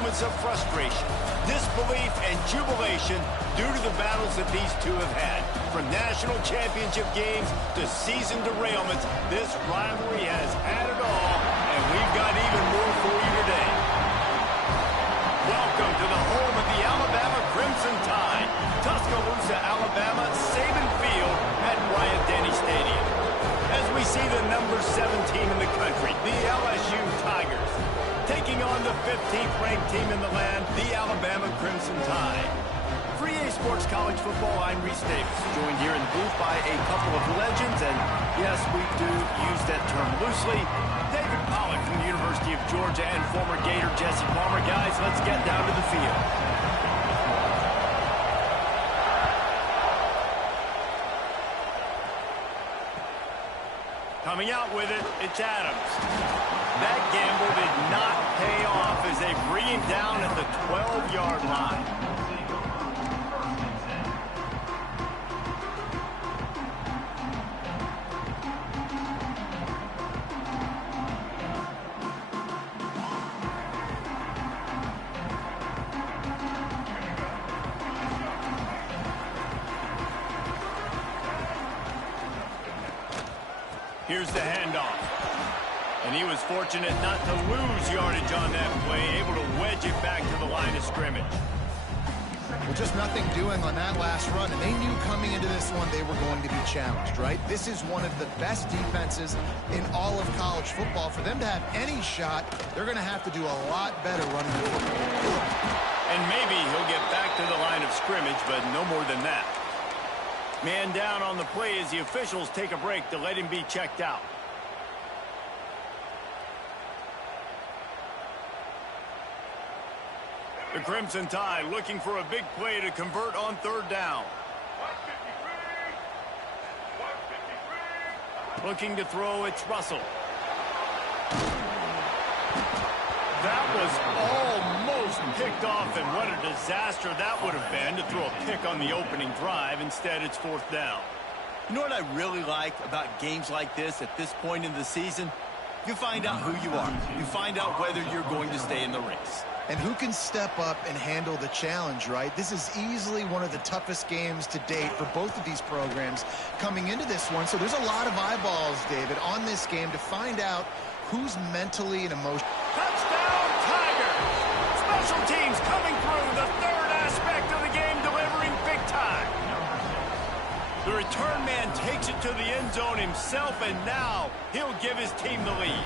moments of frustration, disbelief, and jubilation due to the battles that these two have had. From national championship games to season derailments, this rivalry has had it all, and we've got even more for you today. Welcome to the home of the Alabama Crimson Tide, Tuscaloosa, Alabama, Saban Field at Bryant-Denny Stadium. As we see the number 7 team in the country, the LSU Tigers, taking on the 15th ranked team in the land, the Alabama Crimson Tide. For EA Sports College Football, I'm Reese Davis, joined here in the booth by a couple of legends, and yes, we do use that term loosely. David Pollack from the University of Georgia and former Gator Jesse Palmer. Guys, let's get down to the field. Coming out with it, it's Adams. That gamble did not pay off as they bring him down at the 12-yard line. Here's the handoff. And he was fortunate not to lose yardage on that play, able to wedge it back to the line of scrimmage. Well, just nothing doing on that last run, and they knew coming into this one they were going to be challenged, right? This is one of the best defenses in all of college football. For them to have any shot, they're going to have to do a lot better running the football. And maybe he'll get back to the line of scrimmage, but no more than that. Man down on the play as the officials take a break to let him be checked out. The Crimson Tide looking for a big play to convert on third down. 153. Looking to throw, it's Russell. That was almost picked off, and what a disaster that would have been to throw a pick on the opening drive. Instead, it's fourth down. You know what I really like about games like this at this point in the season? You find out who you are. You find out whether you're going to stay in the race. And who can step up and handle the challenge, right? This is easily one of the toughest games to date for both of these programs coming into this one. So there's a lot of eyeballs, David, on this game to find out who's mentally and emotionally. Touchdown, Tigers! Special teams coming through, the third aspect of the game, delivering big time. The return man takes it to the end zone himself, and now he'll give his team the lead.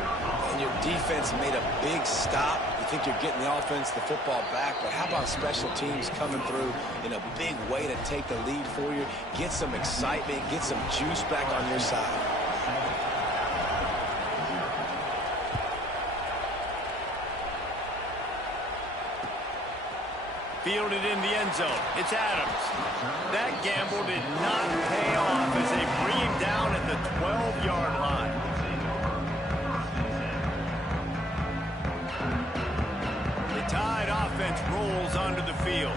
And your defense made a big stop. You think you're getting the offense, the football back, but how about special teams coming through in a big way to take the lead for you, get some excitement, get some juice back on your side. Fielded in the end zone. It's Adams. That gamble did not pay off as they bring him down at the 12-yard line. The Tide offense rolls onto the field.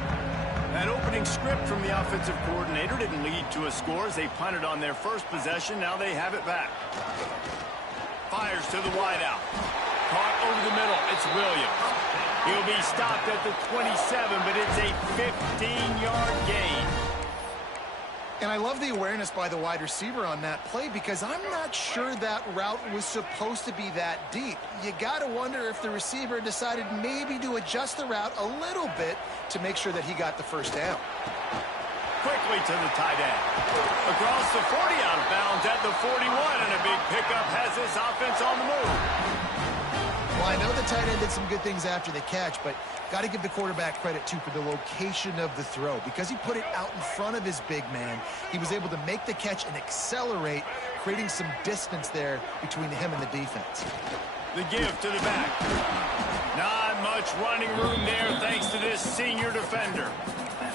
That opening script from the offensive coordinator didn't lead to a score as they punted on their first possession. Now they have it back. Fires to the wideout. Caught over the middle. It's Williams. He'll be stopped at the 27, but it's a 15-yard gain. And I love the awareness by the wide receiver on that play because I'm not sure that route was supposed to be that deep. You got to wonder if the receiver decided maybe to adjust the route a little bit to make sure that he got the first down. Quickly to the tight end. Across the 40, out of bounds at the 41, and a big pickup has this offense on the move. Well, I know the tight end did some good things after the catch, but got to give the quarterback credit, too, for the location of the throw. Because he put it out in front of his big man, he was able to make the catch and accelerate, creating some distance there between him and the defense. The give to the back. Not much running room there thanks to this senior defender.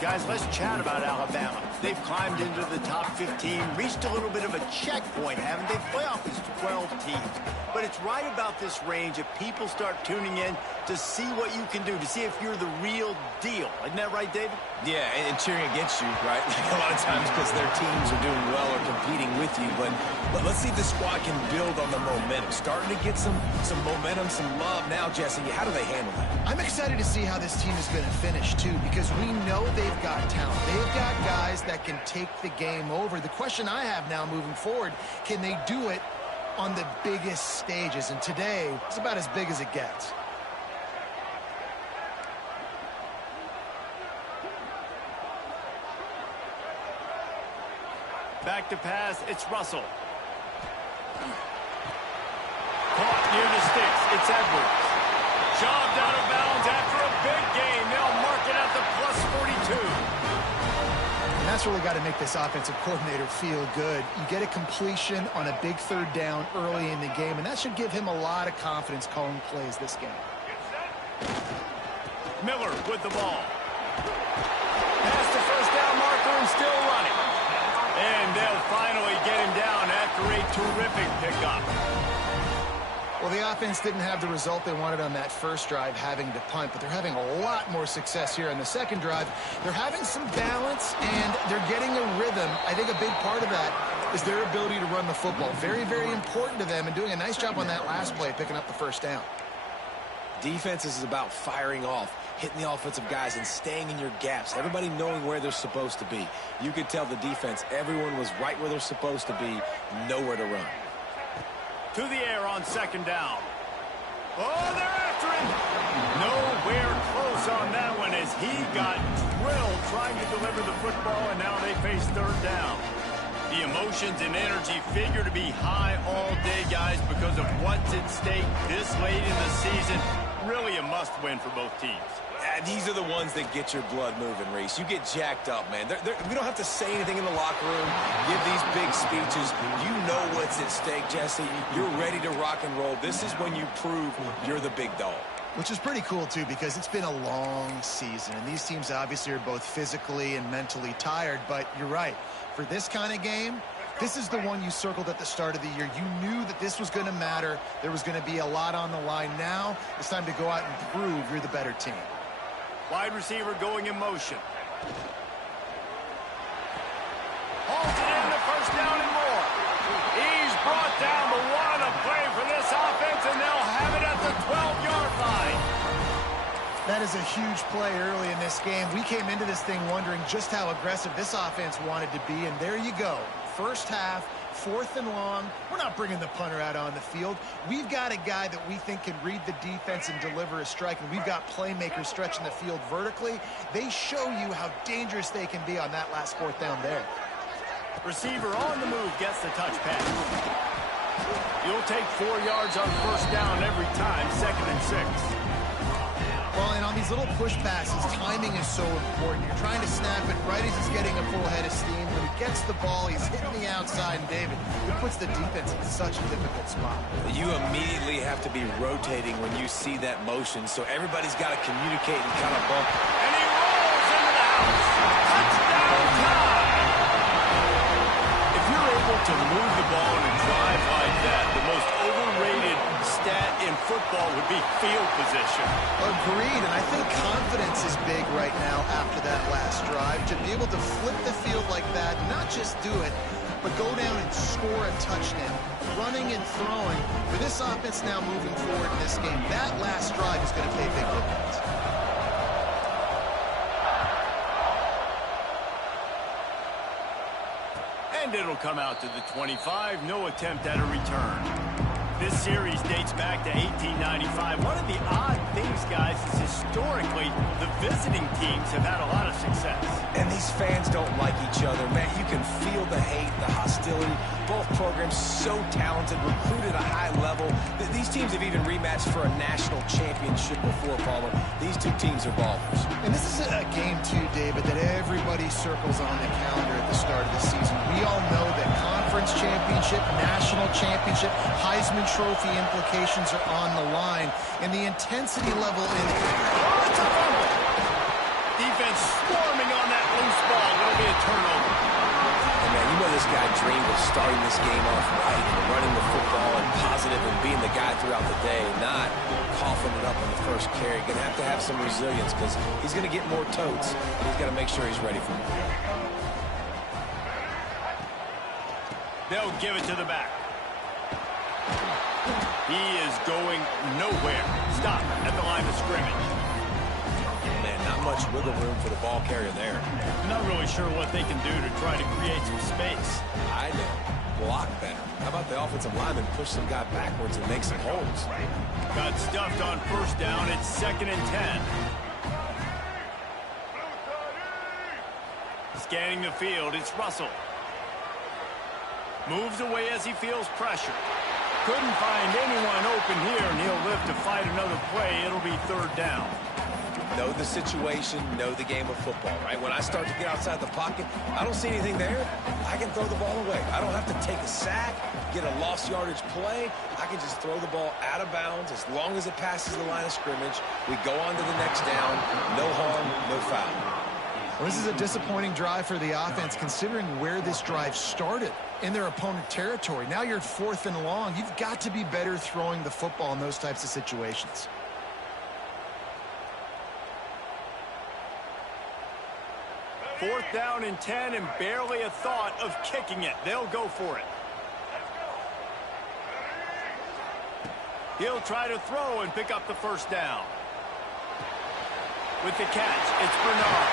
Guys, let's chat about Alabama. They've climbed into the top 15, reached a little bit of a checkpoint, haven't they? Playoff is 12 teams. But it's right about this range if people start tuning in to see what you can do, to see if you're the real deal. Isn't that right, David? Yeah, and cheering against you, right? Like a lot of times because their teams are doing well or competing with you. But let's see if the squad can build on the momentum. Starting to get some momentum, some love now, Jesse. How do they handle that? I'm excited excited to see how this team is going to finish, too, because we know they've got talent. They've got guys that can take the game over. The question I have now moving forward, can they do it on the biggest stages? And today, it's about as big as it gets. Back to pass, it's Russell. Caught near the sticks, it's Edwards. Shoved out of bounds after a big gain. They'll mark it at the +42. And that's really got to make this offensive coordinator feel good. You get a completion on a big third down early in the game, and that should give him a lot of confidence calling plays this game. Miller with the ball. Past the first down marker and still running. And they'll finally get him down after a terrific pickup. Well, the offense didn't have the result they wanted on that first drive, having to punt, but they're having a lot more success here on the second drive. They're having some balance, and they're getting a rhythm. I think a big part of that is their ability to run the football. Very, very important to them, and doing a nice job on that last play, picking up the first down. Defense is about firing off, hitting the offensive guys and staying in your gaps, everybody knowing where they're supposed to be. You could tell the defense, everyone was right where they're supposed to be, nowhere to run. To the air on second down. Oh, they're after him. Nowhere close on that one as he got drilled trying to deliver the football, and now they face third down. The emotions and energy figure to be high all day, guys, because of what's at stake this late in the season. Really a must-win for both teams. These are the ones that get your blood moving, Reese. You get jacked up, man. We don't have to say anything in the locker room, give these big speeches. You know what's at stake, Jesse. You're ready to rock and roll. This is when you prove you're the big dog. Which is pretty cool, too, because it's been a long season. And these teams obviously are both physically and mentally tired. But you're right. For this kind of game, this is the one you circled at the start of the year. You knew that this was going to matter. There was going to be a lot on the line. Now it's time to go out and prove you're the better team. Wide receiver going in motion. Holds it in, the first down and more. He's brought down, but what a play for this offense, and they'll have it at the 12-yard line. That is a huge play early in this game. We came into this thing wondering just how aggressive this offense wanted to be, and there you go. First half, 4th and long. We're not bringing the punter out on the field. We've got a guy that we think can read the defense and deliver a strike, and we've got playmakers stretching the field vertically. They show you how dangerous they can be on that last 4th down there. Receiver on the move gets the touch pass. You'll take 4 yards on first down every time, 2nd and 6. Well, and on these little push passes, timing is so important. You're trying to snap it right as he's getting a full head of steam. When he gets the ball, he's hitting the outside, and David, it puts the defense in such a difficult spot. You immediately have to be rotating when you see that motion, so everybody's got to communicate and kind of bump. And he rolls into the house. Touchdown time! If you're able to move the ball in a drive like that, the most overrated stat in football would be field position. Agreed, and I think confidence is big right now after that last drive. To be able to flip the field like that, not just do it, but go down and score a touchdown, running and throwing. For this offense now moving forward in this game, that last drive is going to pay big dividends. And it'll come out to the 25. No attempt at a return. This series dates back to 1895. One of the odd things, guys, is historically the visiting teams have had a lot of success. And these fans don't like each other, man. You can feel the hate, the hostility. Both programs so talented, recruited at a high level. These teams have even rematched for a national championship before, Palmer. These two teams are ballers. And this is a game, too, David, that everybody circles on the calendar at the start of the season. We all know that conference championship, national championship, Heisman Trophy implications are on the line, and the intensity level in it. Oh, it's a fumble. Defense swarming on that loose ball. It'll be a turnover. And man, you know this guy dreamed of starting this game off right and running the football and positive and being the guy throughout the day, not coughing it up on the first carry. Going to have some resilience because he's going to get more totes, and he's got to make sure he's ready for it. They'll give it to the back. He is going nowhere. Stop at the line of scrimmage. much wiggle room for the ball carrier there. Not really sure what they can do to try to create some space. I know. Block better. How about the offensive lineman push some guy backwards and make some holes? Got stuffed on first down. It's 2nd and 10. Scanning the field, it's Russell. Moves away as he feels pressure. Couldn't find anyone open here, and he'll live to fight another play. It'll be 3rd down. Know the situation, know the game of football, right? When I start to get outside the pocket, I don't see anything there. I can throw the ball away. I don't have to take a sack, get a lost yardage play. I can just throw the ball out of bounds as long as it passes the line of scrimmage. We go on to the next down. No harm, no foul. Well, this is a disappointing drive for the offense, considering where this drive started in their opponent territory. Now you're 4th and long. You've got to be better throwing the football in those types of situations. Fourth down and 10, and barely a thought of kicking it. They'll go for it. He'll try to throw and pick up the first down. With the catch, it's Bernard.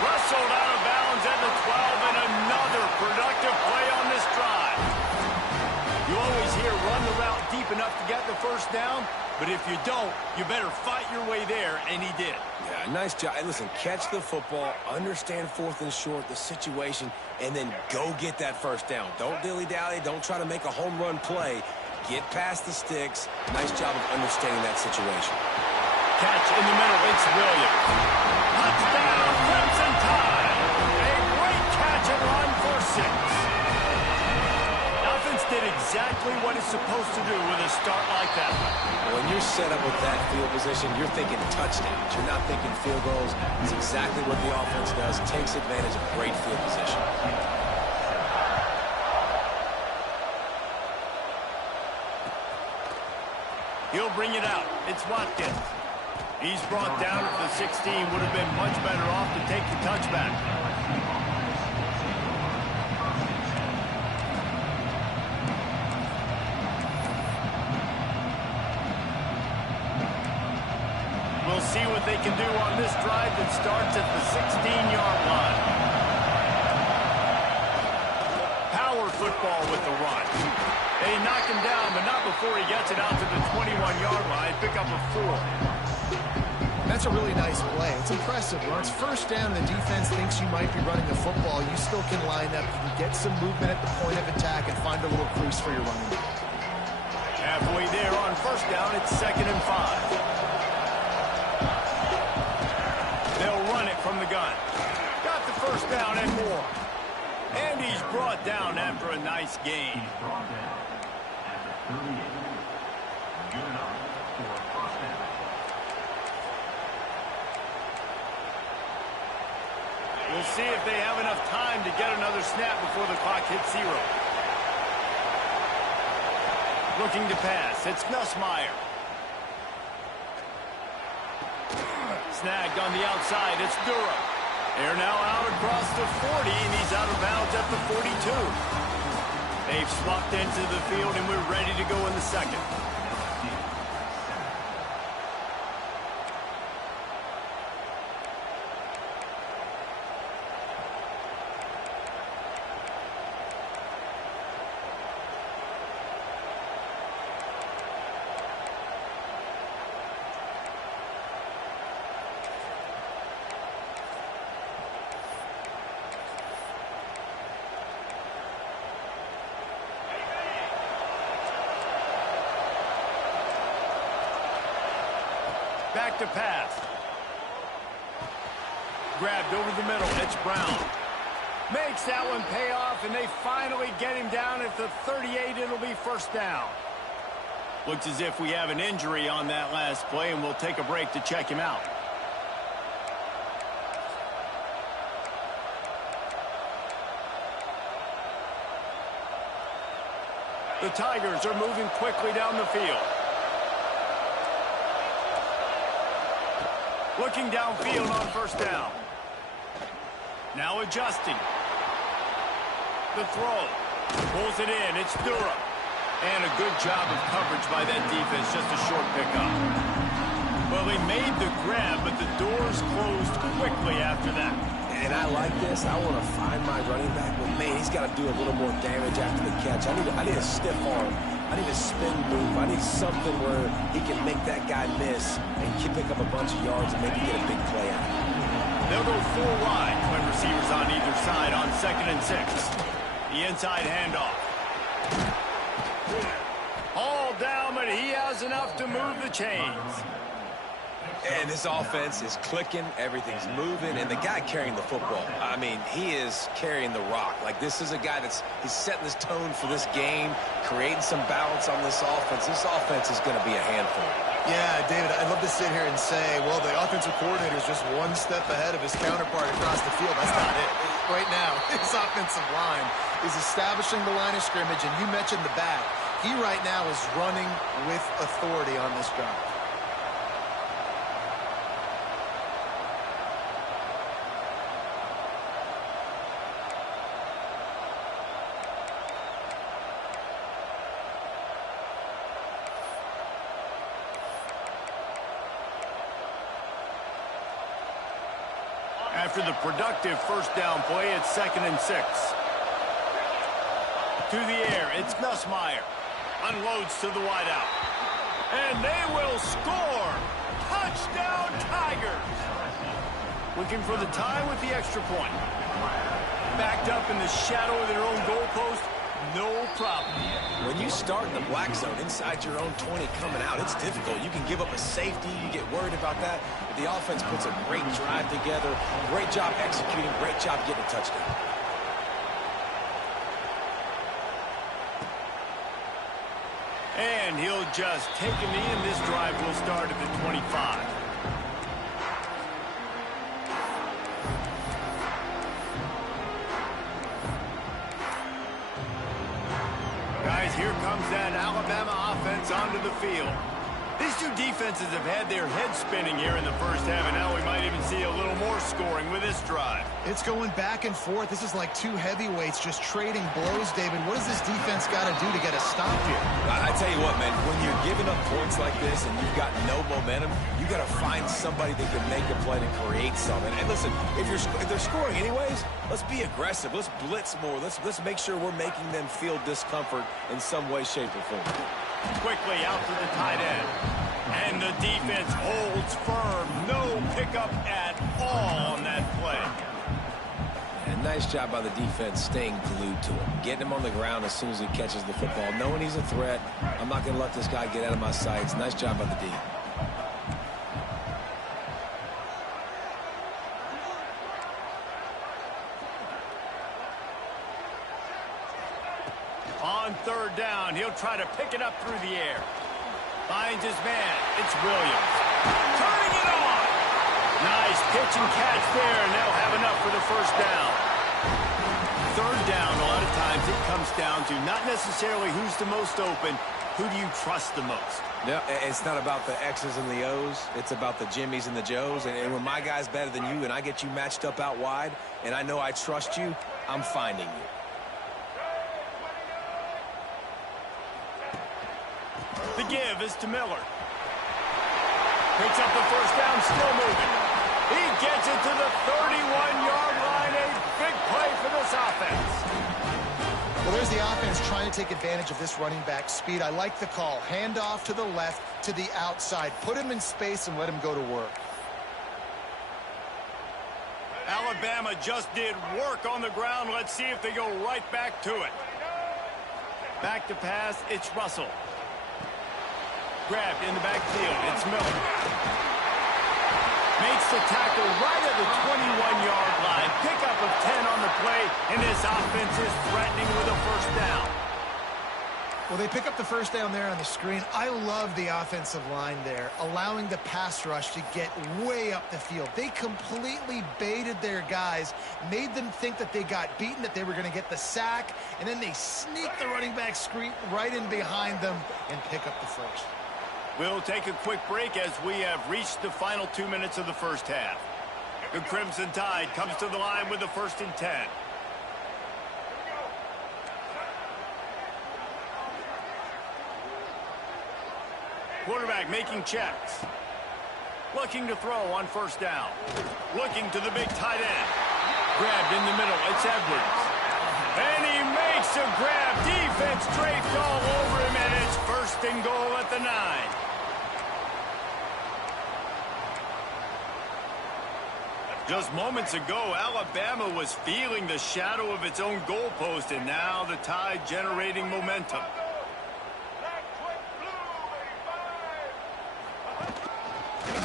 Wrestled out of bounds at the 12, and another productive play on this drive. You always hear run the route deep enough to get the first down, but if you don't, you better fight your way there, and he did. Yeah, nice job. Hey, listen, catch the football, understand 4th and short, the situation, and then go get that first down. Don't dilly-dally. Don't try to make a home run play. Get past the sticks. Nice job of understanding that situation. Catch in the middle. It's Williams. Touchdown, Crimson Tide. A great catch and run for 6. Offense did exactly what it's supposed to do with a start like that. When you're set up with that field position, you're thinking touchdowns. You're not thinking field goals. It's exactly what the offense does. Takes advantage of great field position. He'll bring it out. It's Watkins. He's brought down at the 16. Would have been much better off to take the touchback. We'll see what they can do on this drive that starts at the 16-yard line. Power football with the run. They knock him down, but not before he gets it out to the 21-yard line. Pick up a 4. That's a really nice play. It's impressive. When it's first down, the defense thinks you might be running the football. You still can line up. You can get some movement at the point of attack and find a little crease for your running back. Halfway there on first down, it's 2nd and 5. They'll run it from the gun. Got the first down and more. And he's brought down after a nice gain. We'll see if they have enough time to get another snap before the clock hits 0. Looking to pass. It's Nussmeier. Snagged on the outside. It's Durham. They're now out across the 40, and he's out of bounds at the 42. They've swapped into the field, and we're ready to go in the second. Back to pass. Grabbed over the middle. It's Brown. Makes that one pay off, and they finally get him down at the 38. It'll be first down. Looks as if we have an injury on that last play, and we'll take a break to check him out. The Tigers are moving quickly down the field. Looking downfield on first down. Now adjusting. The throw. Pulls it in. It's Durham. And a good job of coverage by that defense. Just a short pickup. Well, they made the grab, but the doors closed quickly after that. And I like this. I want to find my running back, but man, he's got to do a little more damage after the catch. I need a stiff arm. I need a spin move. I need something where he can make that guy miss and pick up a bunch of yards and maybe get a big play out of it. They'll go 4 wide, twin receivers on either side on 2nd and 6. The inside handoff. All down, but he has enough to move the chains. And this offense is clicking, everything's moving, and the guy carrying the football, I mean, he is carrying the rock. Like, this is a guy he's setting this tone for this game, creating some balance on this offense. This offense is going to be a handful. Yeah, David, I'd love to sit here and say, well, the offensive coordinator is just one step ahead of his counterpart across the field. That's not it. Right now, his offensive line is establishing the line of scrimmage, and you mentioned the back. He right now is running with authority on this drive. After the productive first down play, it's 2nd and 6. To the air, it's Nussmeier. Unloads to the wideout. And they will score! Touchdown, Tigers! Looking for the tie with the extra point. Backed up in the shadow of their own goalpost, no problem. When you start in the black zone inside your own 20 coming out, it's difficult. You can give up a safety. You get worried about that. But the offense puts a great drive together. Great job executing. Great job getting a touchdown. And he'll just take a knee, and this drive will start at the 25. Guys, here comes that Alabama offense onto the field. These two defenses have had their heads spinning here in the first half, and now we might even see a little more scoring with this drive. It's going back and forth. This is like two heavyweights just trading blows, David. What does this defense got to do to get a stop here? I tell you what, man, when you're giving up points like this and you've got no momentum, you got to find somebody that can make a play to create something. And listen, if they're scoring anyways, let's be aggressive. Let's blitz more. Let's make sure we're making them feel discomfort in some way, shape, or form. Quickly out to the tight end. And the defense holds firm. No pickup at all on that play. And nice job by the defense staying glued to him. Getting him on the ground as soon as he catches the football. Knowing he's a threat. I'm not going to let this guy get out of my sights. Nice job by the D. On 3rd down, he'll try to pick it up through the air. Finds his man. It's Williams. Turning it on. Nice pitch and catch there, and they'll have enough for the first down. 3rd down, a lot of times it comes down to not necessarily who's the most open, who do you trust the most? No, it's not about the X's and the O's. It's about the Jimmies and the Joes. And when my guy's better than you and I get you matched up out wide, and I know I trust you, I'm finding you. The give is to Miller. Picks up the first down, still moving. He gets it to the 31-yard line. A big play for this offense. Well, there's the offense trying to take advantage of this running back speed. I like the call. Hand off to the left, to the outside. Put him in space and let him go to work. Alabama just did work on the ground. Let's see if they go right back to it. Back to pass, it's Russell. Grabbed in the backfield, it's Miller. Makes the tackle right at the 21-yard line. Pickup of 10 on the play, and this offense is threatening with a first down. Well, they pick up the first down there on the screen. I love the offensive line there, allowing the pass rush to get way up the field. They completely baited their guys, made them think that they got beaten, that they were going to get the sack, and then they sneak the running back screen right in behind them and pick up the first. We'll take a quick break as we have reached the final 2 minutes of the first half. The Crimson Tide comes to the line with the 1st and 10. Quarterback making checks. Looking to throw on first down. Looking to the big tight end. Grabbed in the middle. It's Edwards. And he makes a grab. Defense draped all over him, and it's first and goal at the 9. Just moments ago, Alabama was feeling the shadow of its own goalpost, and now the Tide generating momentum.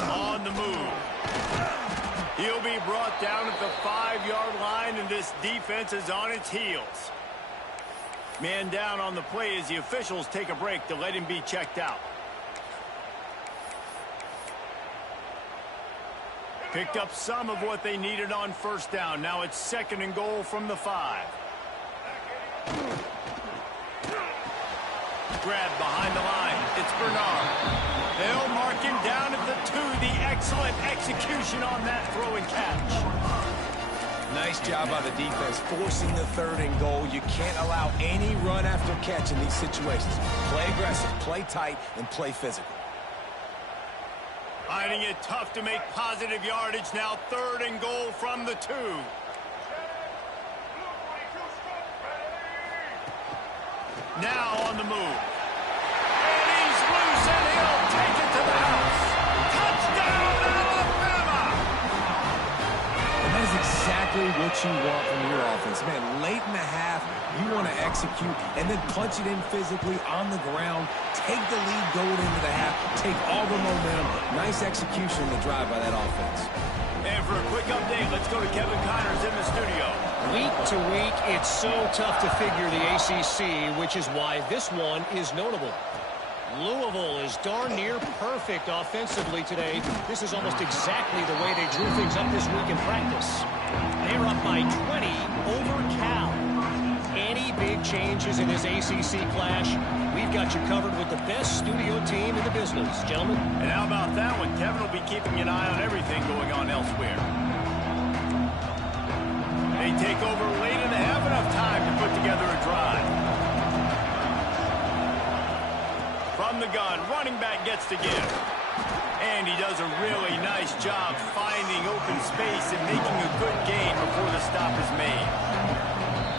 On the move. He'll be brought down at the 5-yard line, and this defense is on its heels. Man down on the play as the officials take a break to let him be checked out. Picked up some of what they needed on first down. Now it's second and goal from the 5. Grabbed behind the line. It's Bernard. They'll mark him down at the 2. The excellent execution on that throw and catch. Nice job by the defense forcing the third and goal. You can't allow any run after catch in these situations. Play aggressive, play tight, and play physical. Finding it tough to make positive yardage. Now third and goal from the 2. Now on the move. And he's loose, and he'll take it to the house. Touchdown, Alabama! And that is exactly what you want from your offense. Man, late in the half, you want to execute and then punch it in physically on the ground. Take the lead going into the half. Take all the momentum. Nice execution in the drive by that offense. And for a quick update, let's go to Kevin Connors in the studio. Week to week, it's so tough to figure the ACC, which is why this one is notable. Louisville is darn near perfect offensively today. This is almost exactly the way they drew things up this week in practice. They're up by 20 over Cal. Any big changes in this ACC clash, we've got you covered with the best studio team in the business, gentlemen. And how about that one? Kevin will be keeping an eye on everything going on elsewhere. They take over late in the half, enough time to put together a drive. From the gun, running back gets to give. And he does a really nice job finding open space and making a good gain before the stop is made.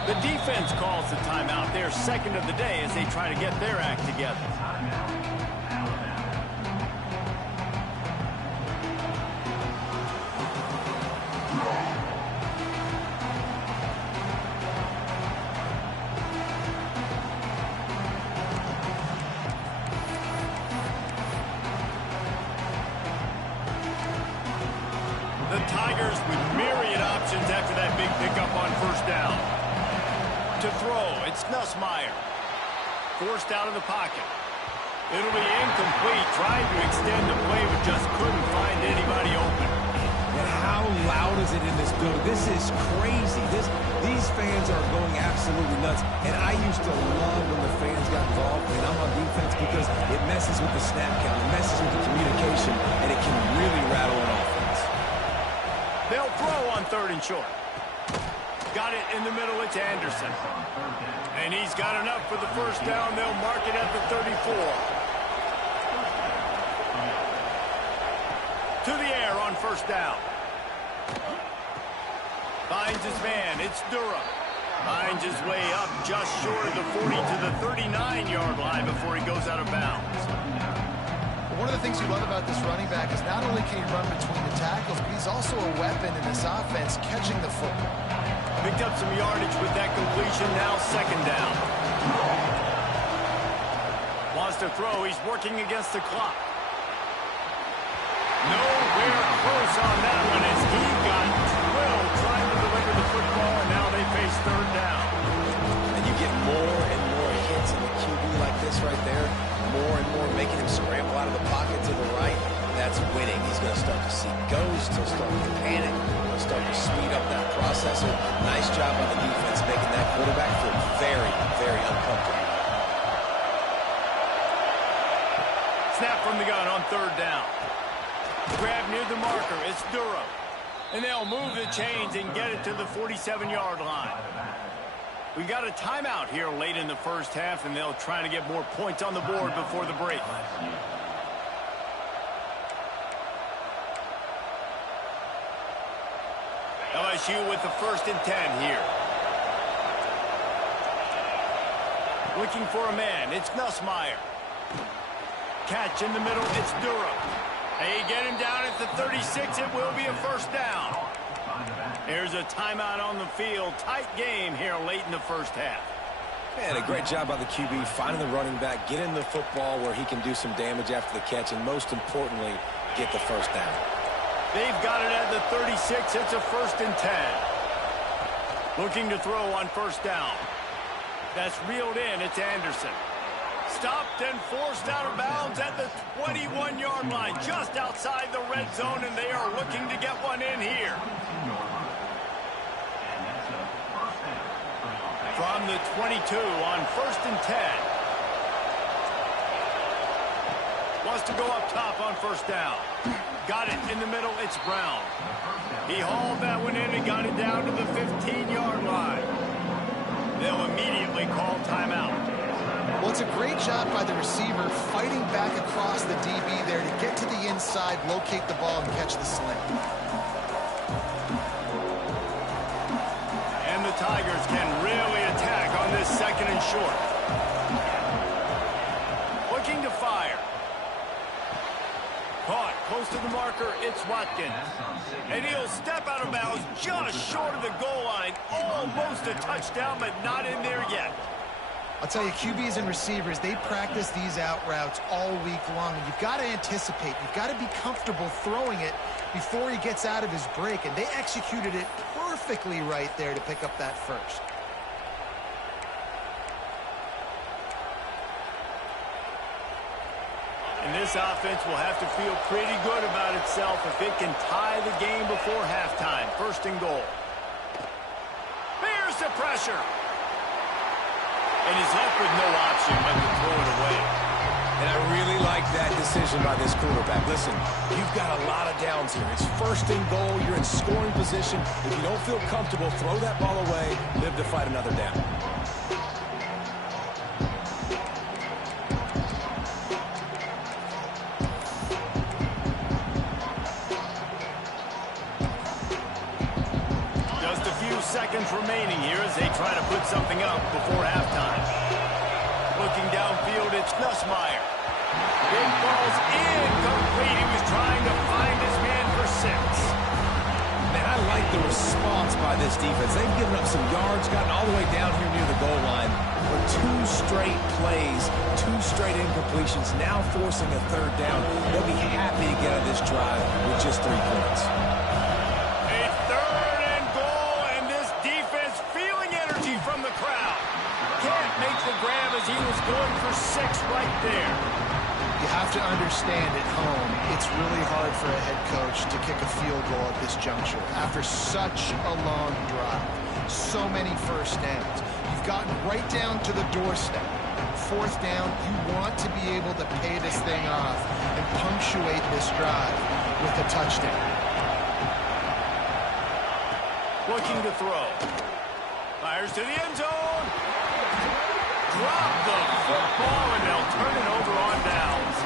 The defense calls the timeout. They're second of the day as they try to get their act together. The Tigers with myriad options after that big pickup on first down. To throw, it's Nussmeier. Forced out of the pocket. It'll be incomplete, trying to extend the play, but just couldn't find anybody open. And how loud is it in this building? This is crazy. These fans are going absolutely nuts. And I used to love when the fans got involved, and I'm on defense, because it messes with the snap count, it messes with the communication, and it can really rattle an offense. They'll throw on third and short. Got it in the middle, it's Anderson. And he's got enough for the first down. They'll mark it at the 34. To the air on first down. Finds his man, it's Durham. Finds his way up just short of the 40 to the 39-yard line before he goes out of bounds. One of the things you love about this running back is not only can he run between the tackles, but he's also a weapon in this offense catching the football. Picked up some yardage with that completion, now second down. Wants to throw, he's working against the clock. Nowhere close on that one as he got drilled trying to deliver the football, and now they face third down. And you get more and more hits in the QB like this right there. More and more making him scramble out of the pocket to the right. That's winning. He's going to start to see ghosts. He'll start to panic. He'll start to speed up that processor. Nice job on the defense making that quarterback feel very, very uncomfortable. Snap from the gun on third down. Grab near the marker. It's Durham. And they'll move the chains and get it to the 47-yard line. We got a timeout here late in the first half, and they'll try to get more points on the board before the break. LSU with the 1st and 10 here. Looking for a man, it's Nussmeier. Catch in the middle, it's Durham. They get him down at the 36, it will be a 1st down. There's a timeout on the field. Tight game here late in the 1st half. Man, a great job by the QB finding the running back, getting the football where he can do some damage after the catch, and most importantly, get the 1st down. They've got it at the 36. It's a 1st and 10. Looking to throw on 1st down. That's reeled in. It's Anderson. Stopped and forced out of bounds at the 21-yard line, just outside the red zone, and they are looking to get one in here. From the 22 on 1st and 10. Wants to go up top on 1st down. Got it in the middle. It's Brown. He hauled that one in and got it down to the 15-yard line. They'll immediately call timeout. Well, it's a great job by the receiver fighting back across the DB there to get to the inside, locate the ball, and catch the slant. And the Tigers can really attack on this 2nd and short. Looking to fire. Caught close to the marker, it's Watkins. And he'll step out of bounds just short of the goal line. Almost a touchdown, but not in there yet. I'll tell you, QBs and receivers, they practice these out routes all week long. And you've got to anticipate. You've got to be comfortable throwing it before he gets out of his break. And they executed it perfectly right there to pick up that 1st. And this offense will have to feel pretty good about itself if it can tie the game before halftime. 1st and goal. There's the pressure. And he's left with no option but to throw it away. And I really like that decision by this quarterback. Listen, you've got a lot of downs here. It's 1st and goal. You're in scoring position. If you don't feel comfortable, throw that ball away. Live to fight another down. Seconds remaining here as they try to put something up before halftime. Looking downfield, it's Nussmeier. Big ball's incomplete. He was trying to find his man for 6. Man, I like the response by this defense. They've given up some yards, gotten all the way down here near the goal line. For 2 straight plays, 2 straight incompletions, now forcing a 3rd down. They'll be happy to get out of this drive with just 3 points. From the crowd. Can't make the grab as he was going for 6 right there. You have to understand at home, it's really hard for a head coach to kick a field goal at this juncture. After such a long drive, so many 1st downs, you've gotten right down to the doorstep. 4th down, you want to be able to pay this thing off and punctuate this drive with a touchdown. Looking to throw. Fires to the end zone. Drop the football, and they'll turn it over on downs.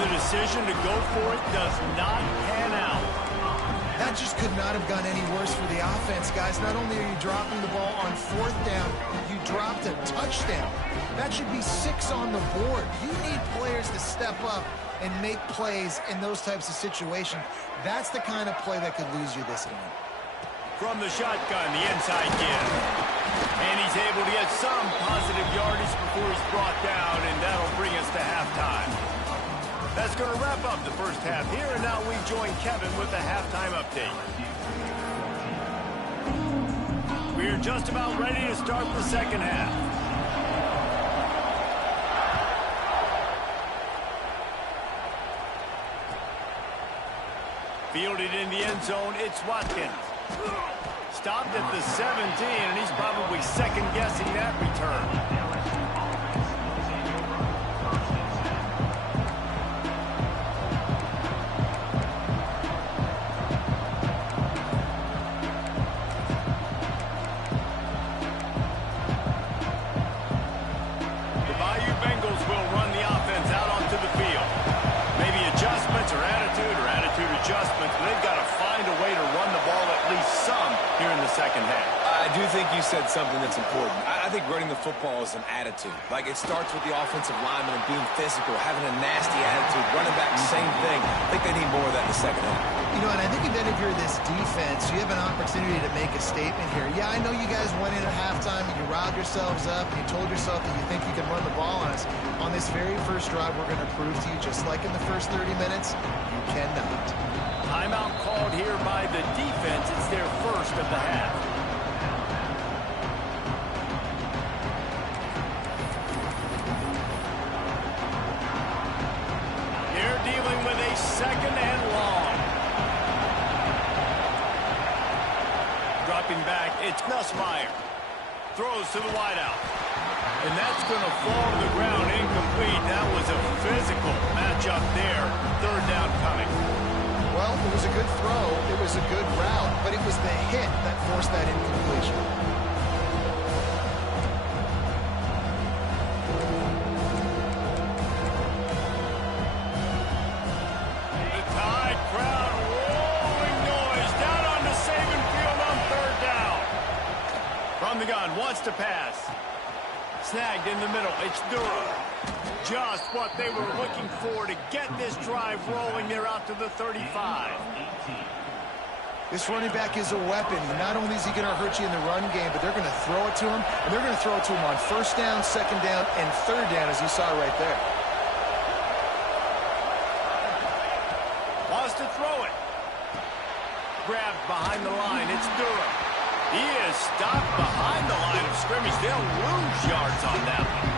The decision to go for it does not pan out. That just could not have gone any worse for the offense, guys. Not only are you dropping the ball on 4th down, you dropped a touchdown. That should be 6 on the board. You need players to step up and make plays in those types of situations. That's the kind of play that could lose you this game. From the shotgun, the inside give. And he's able to get some positive yardage before he's brought down, and that'll bring us to halftime. That's going to wrap up the 1st half here, and now we join Kevin with the halftime update. We're just about ready to start the 2nd half. Fielded in the end zone, it's Watkins. Stopped at the 17, and he's probably second-guessing that return. The Bayou Bengals will run the offense out onto the field. Maybe adjustments or attitude adjustments, but they've got to find a way to run the ball at least some second half. I do think you said something that's important. I think running the football is an attitude. Like, it starts with the offensive lineman and being physical, having a nasty attitude. Running back, same thing. I think they need more of that in the second half. You know, and I think then if you're this defense, you have an opportunity to make a statement here. Yeah, I know you guys went in at halftime and you riled yourselves up and you told yourself that you think you can run the ball on us. On this very first drive, we're going to prove to you, just like in the first 30 minutes, you cannot. Timeout called here by the defense. It's their first of the half. They're dealing with a second and long. Dropping back, it's Nussmeier. Throws to the wideout. And that's going to fall to the ground incomplete. That was a physical matchup there. Third down coming. Well, it was a good throw. It was a good route, but it was the hit that forced that incompletion. The Tide crowd rolling noise down on the Saban field on third down. From the gun, wants to pass. Snagged in the middle. It's Durham. Just what they were looking for to get this drive rolling. They're out to the 35. This running back is a weapon. Not only is he going to hurt you in the run game, but they're going to throw it to him, and they're going to throw it to him on first down, second down, and third down, as you saw right there. Wants to throw it. Grabbed behind the line. It's Durham. He is stopped behind the line of scrimmage. They'll lose yards on that one.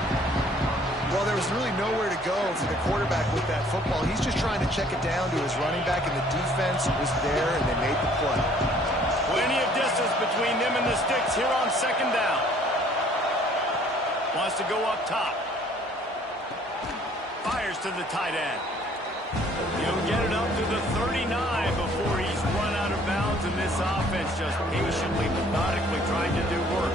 Well, there was really nowhere to go for the quarterback with that football. He's just trying to check it down to his running back, and the defense was there, and they made the play. Plenty of distance between them and the sticks here on second down. Wants to go up top. Fires to the tight end. He'll get it up to the 39 before he's run out of bounds, and this offense just patiently, methodically trying to do work.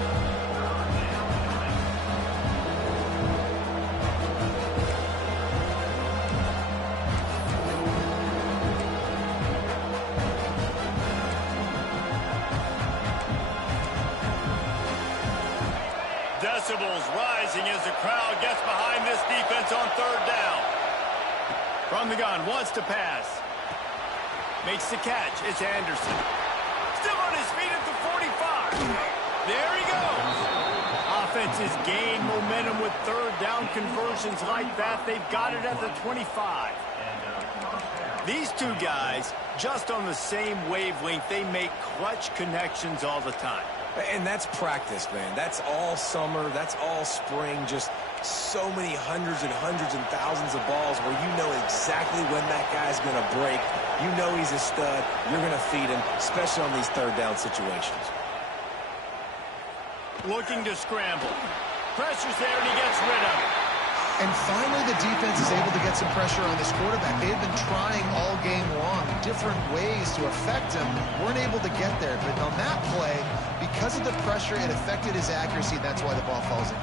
Decibels rising as the crowd gets behind this defense on third down. From the gun, wants to pass. Makes the catch. It's Anderson. Still on his feet at the 45. There he goes. Offenses gain momentum with third down conversions like that. They've got it at the 25. These two guys, just on the same wavelength, they make clutch connections all the time. And that's practice, man. That's all summer. That's all spring. Just so many hundreds and thousands of balls where you know exactly when that guy's going to break. You know he's a stud. You're going to feed him, especially on these third down situations. Looking to scramble. Pressure's there, and he gets rid of it. And finally, the defense is able to get some pressure on this quarterback. They had been trying all game long different ways to affect him. Weren't able to get there. But on that play, because of the pressure, it affected his accuracy, and that's why the ball falls in.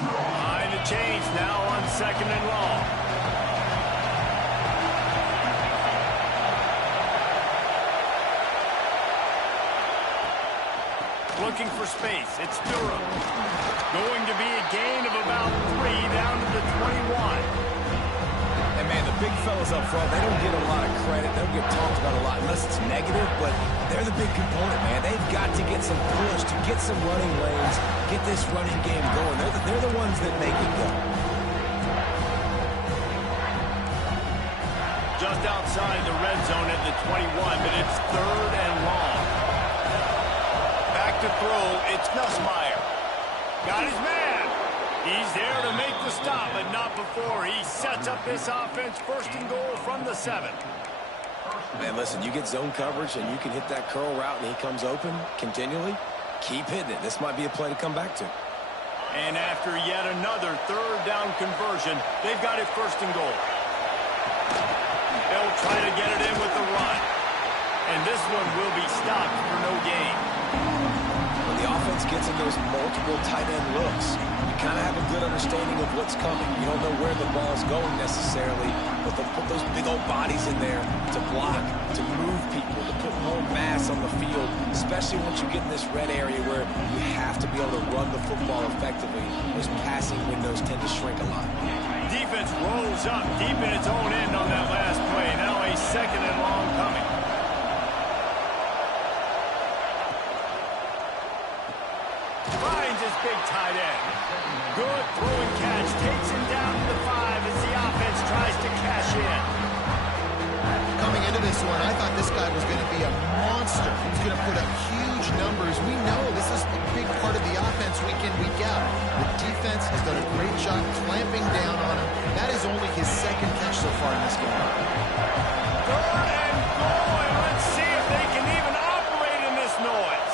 Behind the chains now on second and long. Looking for space. It's Durham. Going to be a gain of about 3 down to the 21. And, man, the big fellas up front, they don't get a lot of credit. They don't get talked about a lot unless it's negative, but they're the big component, man. They've got to get some push, to get some running lanes, get this running game going. They're the ones that make it go. Just outside the red zone at the 21, but it's third and long. Back to throw, it's Nussmeier. Got his man. He's there to make the stop, but not before he sets up this offense first and goal from the 7. Man, listen, you get zone coverage and you can hit that curl route and he comes open continually. Keep hitting it. This might be a play to come back to. And after yet another third down conversion, they've got it first and goal. They'll try to get it in with the run. And this one will be stopped for no gain. Well, the the offense gets in those multiple tight end looks, you kind of have a good understanding of what's coming. You don't know where the ball's going necessarily, but they'll put those big old bodies in there to block, to move people, to put more mass on the field, especially once you get in this red area where you have to be able to run the football effectively. Those passing windows tend to shrink a lot. Defense rolls up deep in its own end on that last play. Now a second and long coming. Finds his big tight end. Good throwing catch. Takes him down to the 5 as the offense tries to cash in. Coming into this one, I thought this guy was going to be a monster. He's going to put up huge numbers. We know this is a big part of the offense week in, week out. The defense has done a great job clamping down on him. That is only his second catch so far in this game. Third and goal, and let's see if they can even operate in this noise.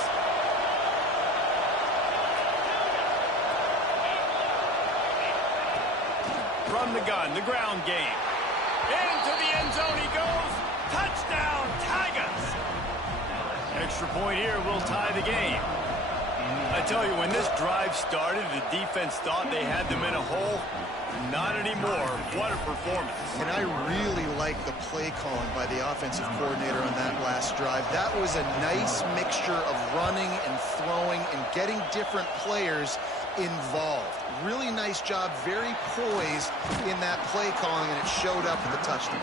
From the gun, the ground game. Into the end zone he goes. Touchdown, Tigers. Extra point here will tie the game. I tell you, when this drive started, the defense thought they had them in a hole. Not anymore. What a performance. And I really like the play calling by the offensive coordinator on that last drive. That was a nice mixture of running and throwing and getting different players involved. Really nice job, very poised in that play calling, and it showed up with the touchdown.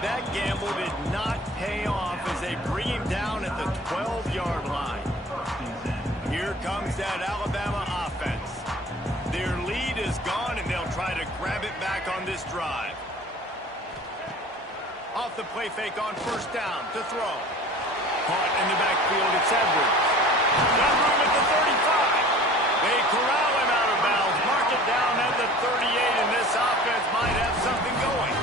That gamble did not pay off as they bring him down at the 12-yard line. Here comes that Alabama offense. Their lead is gone, and they'll try to grab it back on this drive. Off the play fake on first down to throw. Caught in the backfield, it's Edwards. Got room at the 35. They corral him out of bounds. Mark it down at the 38, and this offense might have something going.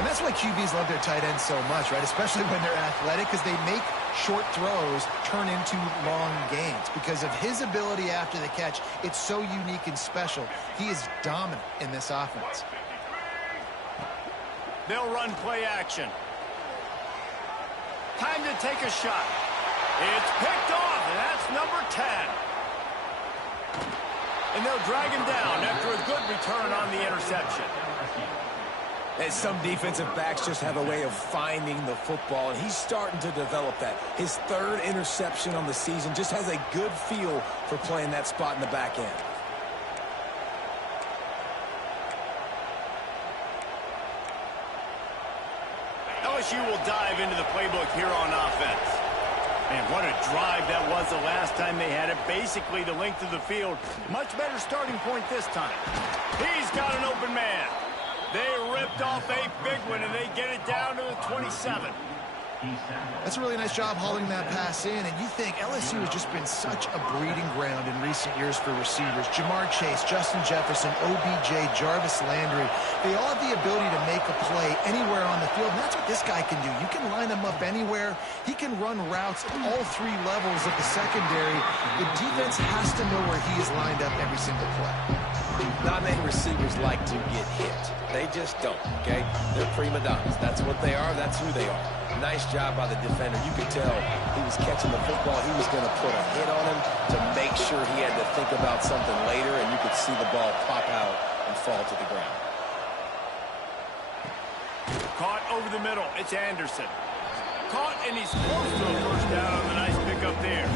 And that's why QBs love their tight ends so much, right? Especially when they're athletic, because they make short throws turn into long gains. Because of his ability after the catch, it's so unique and special. He is dominant in this offense. They'll run play action. Time to take a shot. It's picked off, and that's number 10. And they'll drag him down after a good return on the interception. And some defensive backs just have a way of finding the football, and he's starting to develop that. His third interception on the season, just has a good feel for playing that spot in the back end. LSU will dive into the playbook here on offense. And what a drive that was the last time they had it. Basically the length of the field. Much better starting point this time. He's got an open man. They ripped off a big one, and they get it down to the 27. That's a really nice job hauling that pass in, and you think LSU has just been such a breeding ground in recent years for receivers. Jamar Chase, Justin Jefferson, OBJ, Jarvis Landry. They all have the ability to make a play anywhere on the field, and that's what this guy can do. You can line him up anywhere. He can run routes at all three levels of the secondary. The defense has to know where he is lined up every single play. Not many receivers like to get hit. They just don't, okay? They're prima donnas. That's what they are. That's who they are. Nice job by the defender. You could tell he was catching the football. He was going to put a hit on him to make sure he had to think about something later, and you could see the ball pop out and fall to the ground. Caught over the middle. It's Anderson. Caught, and he's close to a first down on the nice pickup there.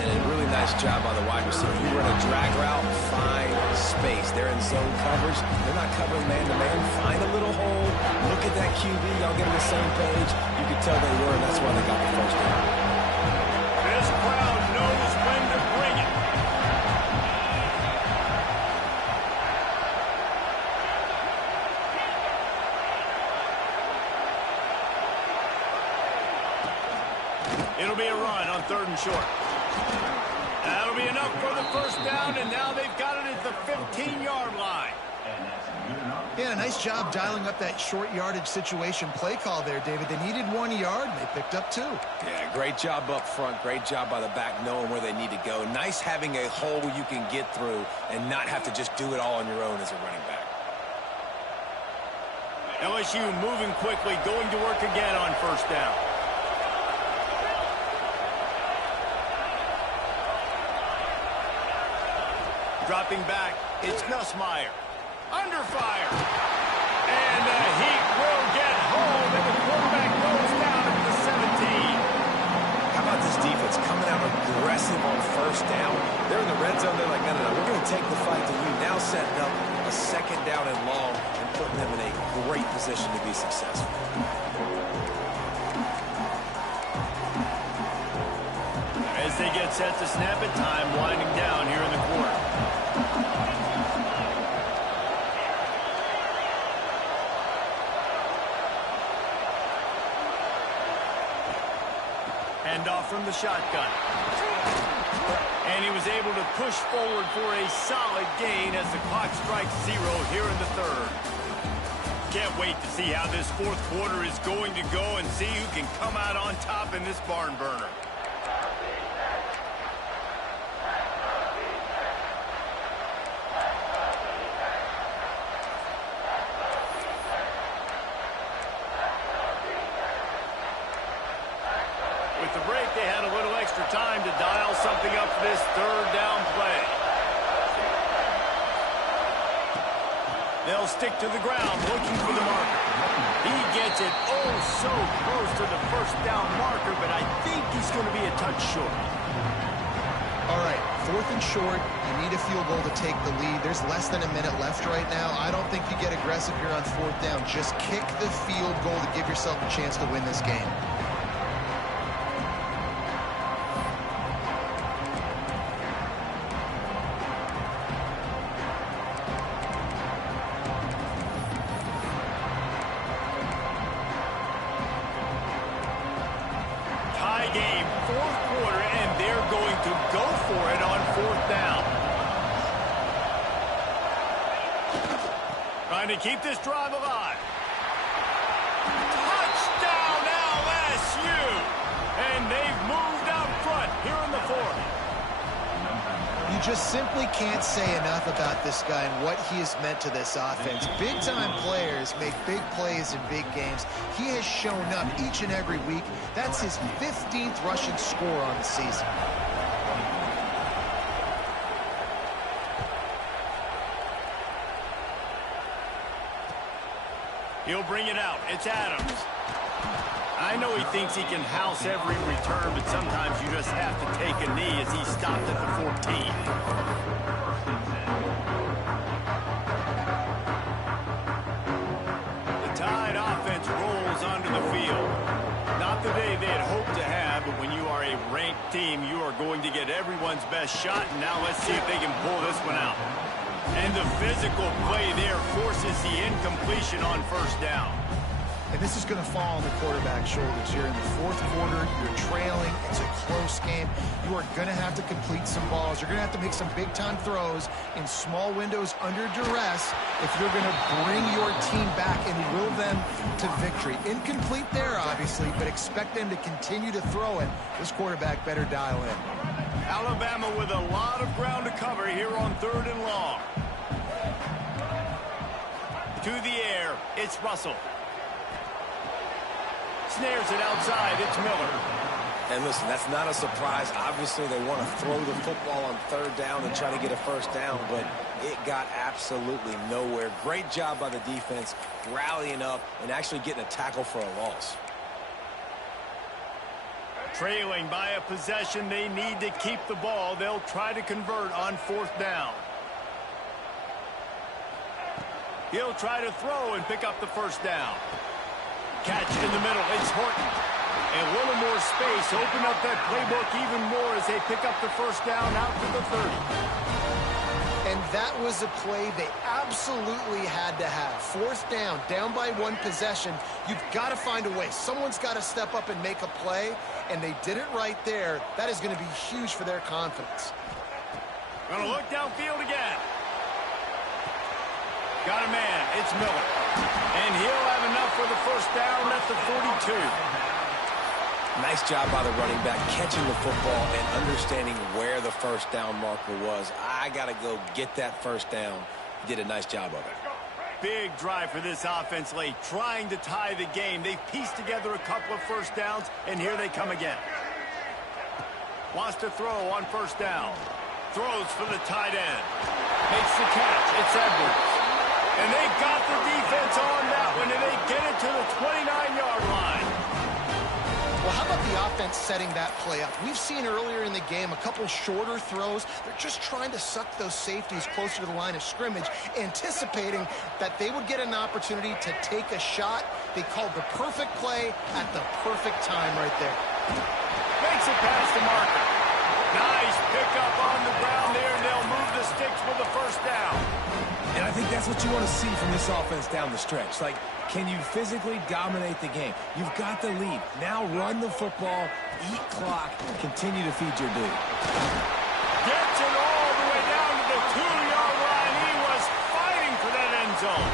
And a really nice job by the wide receiver. You run a drag route, find space. They're in zone coverage. They're not covering man-to-man. Find a little hole. Look at that QB. Y'all get on the same page. You could tell they were, and that's why they got the first down. This crowd knows when to bring it. It'll be a run on 3rd and short. That'll be enough for the first down, and now they've got it at the 15-yard line. Yeah, nice job dialing up that short yardage situation play call there, David. They needed 1 yard, and they picked up 2. Yeah, great job up front. Great job by the back knowing where they need to go. Nice having a hole you can get through and not have to just do it all on your own as a running back. LSU moving quickly, going to work again on first down. Dropping back, it's Nussmeier. Under fire. And the Heat will get home, and the quarterback goes down at the 17. How about this defense coming out aggressive on first down? They're in the red zone. They're like, no, we're going to take the fight to you. Now setting up a second down and long and putting them in a great position to be successful. As they get set to snap it, time winding down here in the quarter. Hand off from the shotgun. And he was able to push forward for a solid gain as the clock strikes 0 here in the third. Can't wait to see how this fourth quarter is going to go and see who can come out on top in this barn burner. With the break, they had a little extra time to dial something up for this third down play. They'll stick to the ground looking for the marker. He gets it oh so close to the first down marker, but I think he's going to be a touch short. All right, 4th and short. You need a field goal to take the lead. There's less than a minute left right now. I don't think you get aggressive here on 4th down. Just kick the field goal to give yourself a chance to win this game. Game, fourth quarter, and they're going to go for it on 4th down. Trying to keep this drive alive. Touchdown LSU! And they've moved out front here in the 4th. You just simply can't say enough about this guy and what he has meant to this offense. Big-time players make big plays in big games. He has shown up each and every week. That's his 15th rushing score on the season. He'll bring it out. It's Adams. I know he thinks he can house every return, but sometimes you just have to take a knee as he stopped at the 14. The Tide offense rolls onto the field. Not the day they had hoped to have, but when you are a ranked team, you are going to get everyone's best shot, and now let's see if they can pull this one out. And the physical play there forces the incompletion on first down. And this is going to fall on the quarterback's shoulders. You're in the 4th quarter. You're trailing. It's a close game. You are going to have to complete some balls. You're going to have to make some big-time throws in small windows under duress if you're going to bring your team back and will them to victory. Incomplete there, obviously, but expect them to continue to throw it. This quarterback better dial in. Alabama with a lot of ground to cover here on 3rd and long. To the air, it's Russell. Snares it outside. It's Miller. And listen, that's not a surprise. Obviously, they want to throw the football on 3rd down and try to get a first down, but it got absolutely nowhere. Great job by the defense rallying up and actually getting a tackle for a loss. Trailing by a possession, they need to keep the ball. They'll try to convert on 4th down. He'll try to throw and pick up the first down. Catch in the middle. It's Horton. And a little more space. Open up that playbook even more as they pick up the first down out to the 30. And that was a play they absolutely had to have. 4th down, down by 1 possession. You've got to find a way. Someone's got to step up and make a play, and they did it right there. That is going to be huge for their confidence. Going to look downfield again. Got a man. It's Miller. And he'll have enough for the first down at the 42. Nice job by the running back, catching the football and understanding where the first down marker was. I got to go get that first down. He did a nice job of it. Big drive for this offense late, trying to tie the game. They've pieced together a couple of first downs, and here they come again. Wants to throw on first down. Throws for the tight end. Makes the catch. It's Edwards. And they got the defense on that one, and they get it to the 29-yard line. Well, how about the offense setting that play up? We've seen earlier in the game a couple shorter throws. They're just trying to suck those safeties closer to the line of scrimmage, anticipating that they would get an opportunity to take a shot. They called the perfect play at the perfect time right there. Makes it past the marker. Nice pickup on the ground there, and they'll move the sticks for the first down. And I think that's what you want to see from this offense down the stretch. Like, can you physically dominate the game? You've got the lead. Now run the football, eat clock, continue to feed your dude. Gets it all the way down to the 2-yard line. He was fighting for that end zone.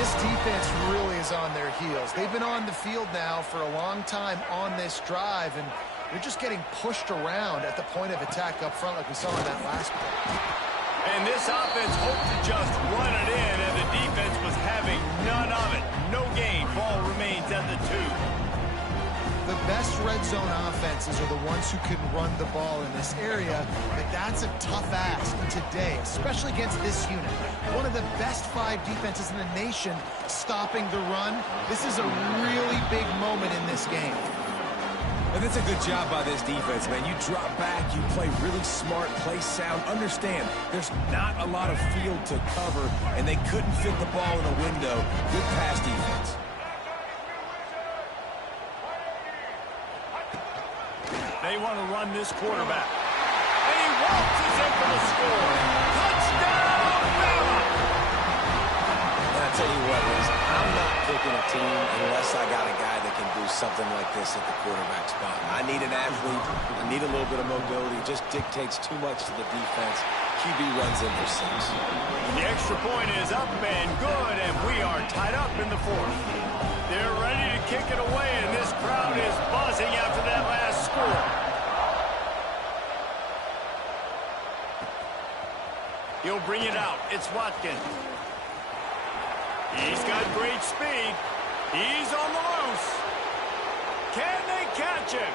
This defense really is on their heels. They've been on the field now for a long time on this drive, and they're just getting pushed around at the point of attack up front like we saw in that last play. And this offense hoped to just run it in, and the defense was having none of it. No gain. Ball remains at the 2. The best red zone offenses are the ones who can run the ball in this area, but that's a tough ask today, especially against this unit. One of the best 5 defenses in the nation stopping the run. This is a really big moment in this game. And it's a good job by this defense, man. You drop back, you play really smart, play sound. Understand, there's not a lot of field to cover, and they couldn't fit the ball in a window. Good pass defense. They want to run this quarterback. And he waltzes in for the score. Touchdown, Bama! And I tell you what, Liz, I'm not picking a team unless I got a guy that can do something like this at the quarterback spot. I need an athlete. I need a little bit of mobility. It just dictates too much to the defense. QB runs in for 6. The extra point is up and good, and we are tied up in the 4th. They're ready to kick it away, and this crowd is buzzing after that last score. He'll bring it out. It's Watkins. He's got great speed. He's on the loose. Can they catch him?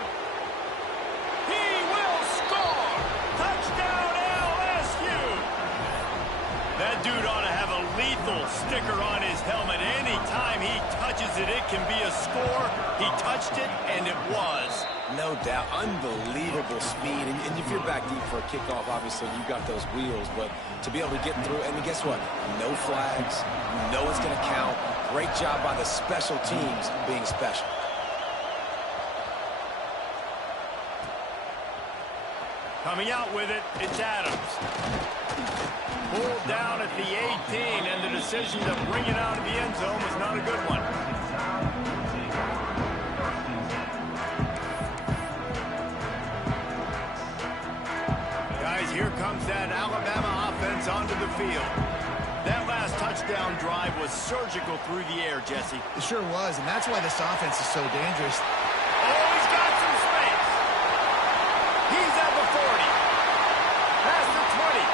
He will score! Touchdown, LSU! That dude ought to have a lethal sticker on his helmet. Anytime he touches it, it can be a score. He touched it, and it was. No doubt. Unbelievable speed. And if you're back deep for a kickoff, obviously you got those wheels. But to be able to get through, and guess what? No flags. You know it's going to count. Great job by the special teams being special. Coming out with it, it's Adams. Pulled down at the 18, and the decision to bring it out of the end zone was not a good one. Guys, here comes that Alabama offense onto the field. That last touchdown drive was surgical through the air, Jesse. It sure was, and that's why this offense is so dangerous. Oh, he's got some space. He's at the 40. Past the 20.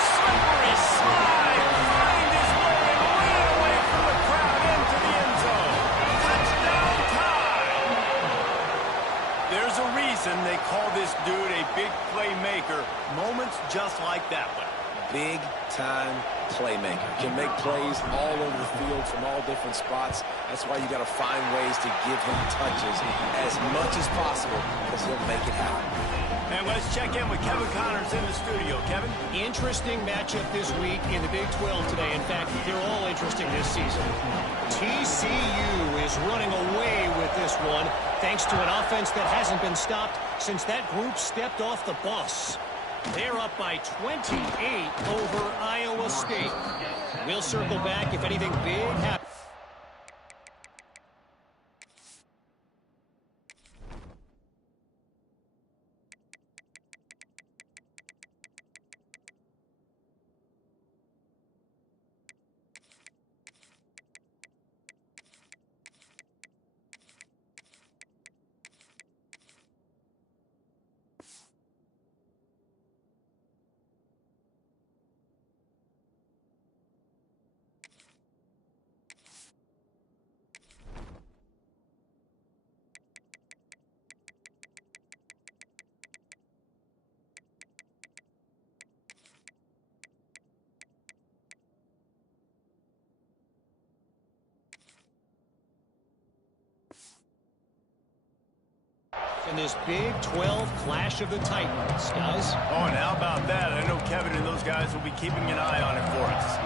Slippery slide. Find his way and ran away from the crowd into the end zone. Touchdown time. There's a reason they call this dude a big playmaker. Moments just like that one. Big-time playmaker. Can make plays all over the field from all different spots. That's why you got to find ways to give him touches as much as possible because he'll make it happen. And let's check in with Kevin Connors in the studio. Kevin? Interesting matchup this week in the Big 12 today. In fact, they're all interesting this season. TCU is running away with this one thanks to an offense that hasn't been stopped since that group stepped off the bus. They're up by 28 over Iowa State. We'll circle back if anything big happens. in this Big 12 Clash of the Titans, guys. Oh, and how about that? I know Kevin and those guys will be keeping an eye on it for us.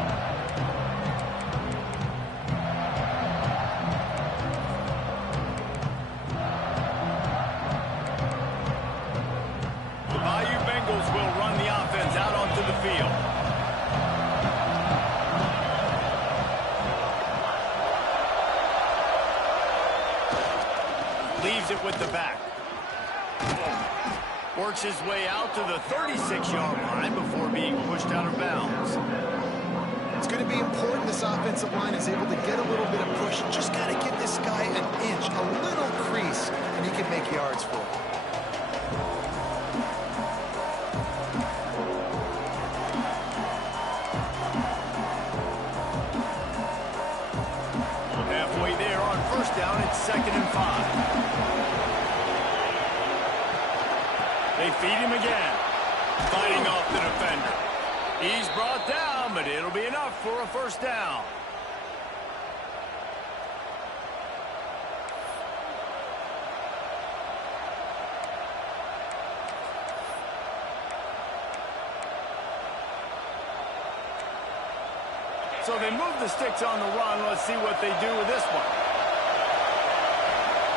The Bayou Bengals will run the offense out onto the field. Leaves it with the back. Works his way out to the 36-yard line before being pushed out of bounds. It's going to be important this offensive line is able to get a little bit of push. Just got to give this guy an inch, a little crease, and he can make yards for it. Halfway there on first down, it's 2nd and 5. They feed him again. Fighting off the defender. He's brought down, but it'll be enough for a first down. So they move the sticks on the run. Let's see what they do with this one.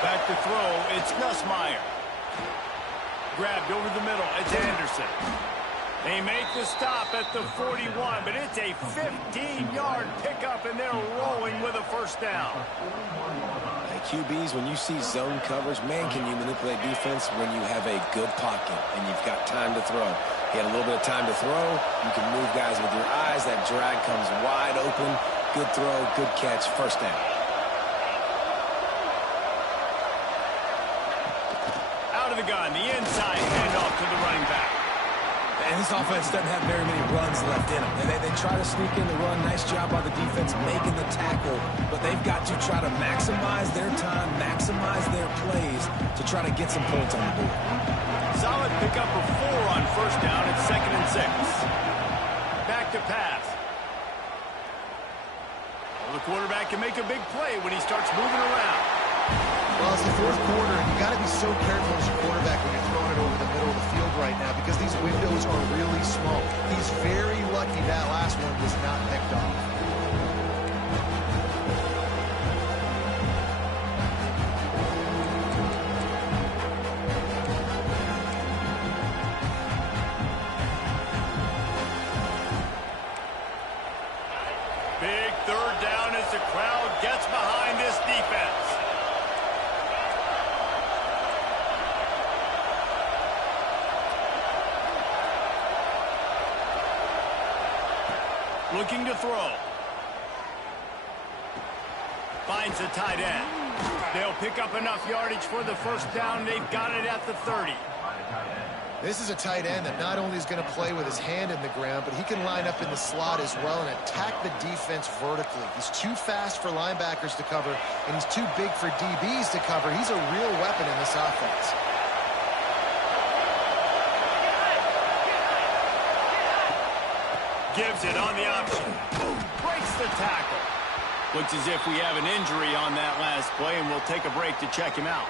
Back to throw. It's Nussmeier. Grabbed over the middle. It's Anderson. They make the stop at the 41, but it's a 15-yard pickup, and they're rolling with a first down. Hey, QBs, when you see zone coverage, man, can you manipulate defense when you have a good pocket and you've got time to throw. He had a little bit of time to throw. You can move guys with your eyes. That drag comes wide open. Good throw, good catch, first down. Out of the gun, the inside handoff to the running back. And this offense doesn't have very many runs left in them. They try to sneak in the run. Nice job by the defense making the tackle. But they've got to try to maximize their time, maximize their plays to try to get some points on the board. Solid pickup of 4 on first down. It's 2nd and 6. Back to pass. Well, the quarterback can make a big play when he starts moving around. Well, it's the fourth quarter, and you got to be so careful as a quarterback when you're throwing it over the middle of the field right now because these windows are really small. He's very lucky that last one was not picked off. Big third down as the crowd gets behind this defense. Looking to throw. Finds the tight end. They'll pick up enough yardage for the first down. They've got it at the 30. This is a tight end that not only is going to play with his hand in the ground, but he can line up in the slot as well and attack the defense vertically. He's too fast for linebackers to cover, and he's too big for DBs to cover. He's a real weapon in this offense. Gives it on the option. Breaks the tackle. Looks as if we have an injury on that last play, and we'll take a break to check him out.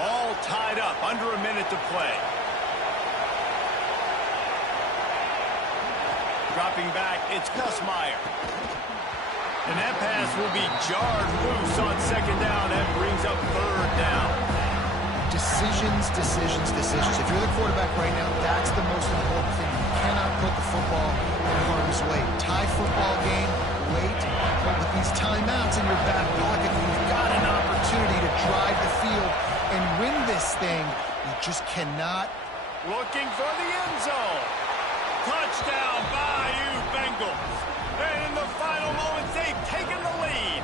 All tied up, under a minute to play. Dropping back, it's Nussmeier. And that pass will be jarred loose on second down. That brings up third down. Decisions, decisions, decisions. If you're the quarterback right now, that's the most important thing. You cannot put the football in harm's way. Tie football game, wait. But with these timeouts in your back pocket, you've got an opportunity to drive the field and win this thing. You just cannot. Looking for the end zone. Touchdown, Bayou Bengals. And in the final moments, they've taken the lead.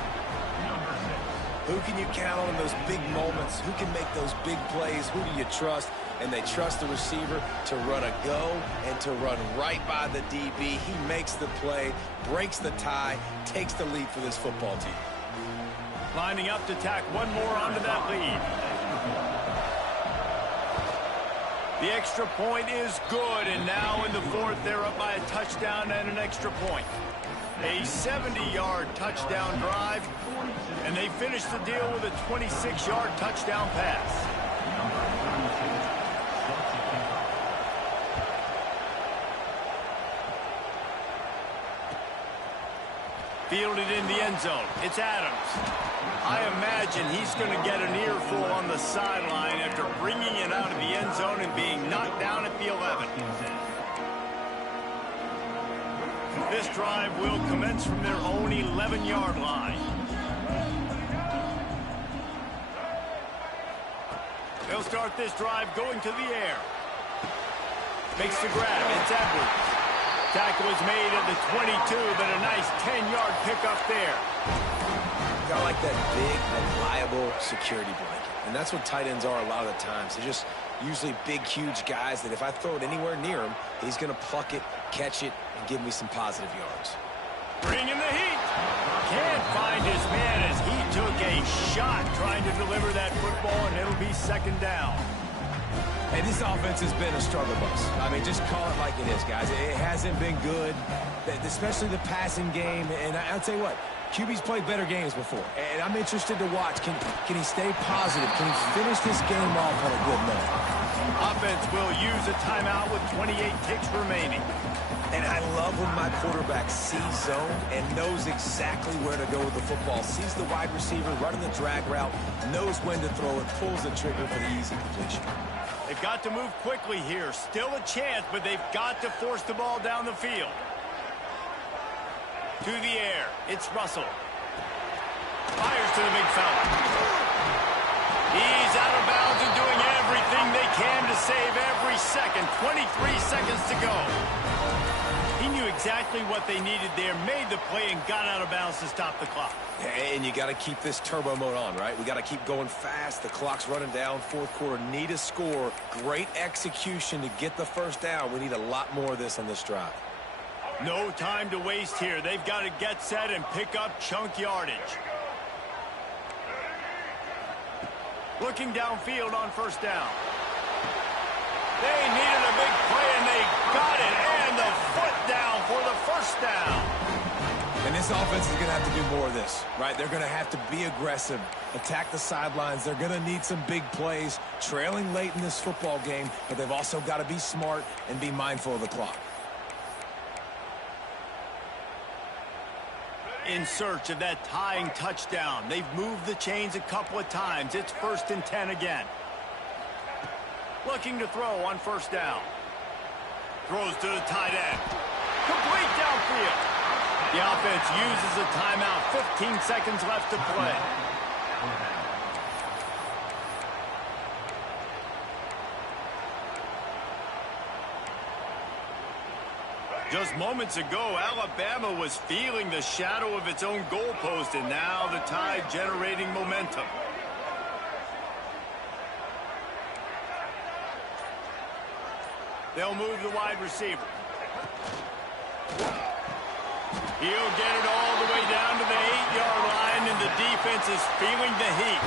Who can you count on in those big moments? Who can make those big plays? Who do you trust? And they trust the receiver to run a go and to run right by the DB. He makes the play, breaks the tie, takes the lead for this football team. Lining up to tack one more onto that lead. The extra point is good, and now in the fourth, they're up by a touchdown and an extra point. A 70-yard touchdown drive, and they finish the deal with a 26-yard touchdown pass. Fielded in the end zone. It's Adams. I imagine he's going to get an earful on the sideline after bringing it out of the end zone and being knocked down at the 11. This drive will commence from their own 11-yard line. They'll start this drive going to the air. Makes the grab. It's Edwards. Tackle is made at the 22, but a nice 10-yard pickup there. Got like that big, reliable security blanket. And that's what tight ends are a lot of the times. They're just usually big, huge guys that if I throw it anywhere near him, he's going to pluck it, catch it, and give me some positive yards. Bringing the heat. Can't find his man as he took a shot trying to deliver that football, and it'll be second down. Hey, this offense has been a struggle bus. I mean, just call it like it is, guys. It hasn't been good, especially the passing game. And I'll tell you what, QB's played better games before. And I'm interested to watch. Can he stay positive? Can he finish this game off on a good note? Offense will use a timeout with 28 ticks remaining. And I love when my quarterback sees zone and knows exactly where to go with the football. Sees the wide receiver running the drag route, knows when to throw it, pulls the trigger for the easy completion. They've got to move quickly here. Still a chance, but they've got to force the ball down the field. To the air. It's Russell. Fires to the big fella. He's out of bounds and doing everything they can to save every second. 23 seconds to go. He knew exactly what they needed there, made the play, and got out of bounds to stop the clock. And you got to keep this turbo mode on, right? We got to keep going fast. The clock's running down. Fourth quarter, need a score. Great execution to get the first down. We need a lot more of this on this drive. No time to waste here. They've got to get set and pick up chunk yardage. Looking downfield on first down. They needed a big play, and they got it. And the foot down for the first down. And this offense is going to have to do more of this, right? They're going to have to be aggressive, attack the sidelines. They're going to need some big plays, trailing late in this football game, but they've also got to be smart and be mindful of the clock. In search of that tying touchdown. They've moved the chains a couple of times. It's 1st and 10 again. Looking to throw on first down. Throws to the tight end. Complete downfield. The offense uses a timeout. 15 seconds left to play. Just moments ago, Alabama was feeling the shadow of its own goalpost, and now the Tide generating momentum. They'll move the wide receiver. He'll get it all the way down to the 8-yard line, and the defense is feeling the heat.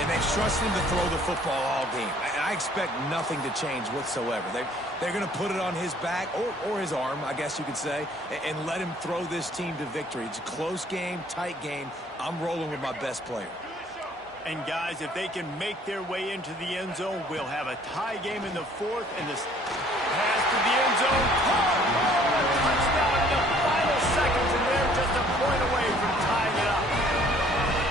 And they've trusted him to throw the football all game. I expect nothing to change whatsoever. They're going to put it on his back, or his arm, I guess you could say, and let him throw this team to victory. It's a close game, tight game. I'm rolling with my best player. And, guys, if they can make their way into the end zone, we'll have a tie game in the fourth, and this pass to the end zone. Touchdown in the final seconds, and they're just a point away from tying it up.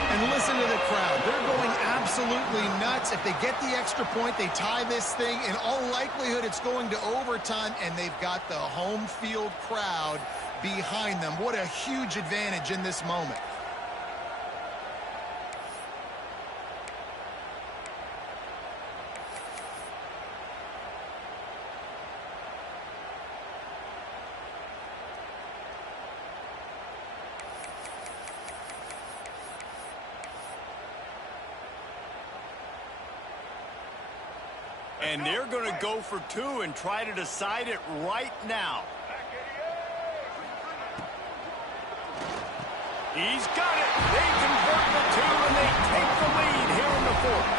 And listen to the crowd. They're going absolutely nuts. If they get the extra point, they tie this thing. In all likelihood, it's going to overtime, and they've got the home field crowd behind them. What a huge advantage in this moment. And they're going to go for two and try to decide it right now. He's got it. They convert the two, and they take the lead here in the fourth.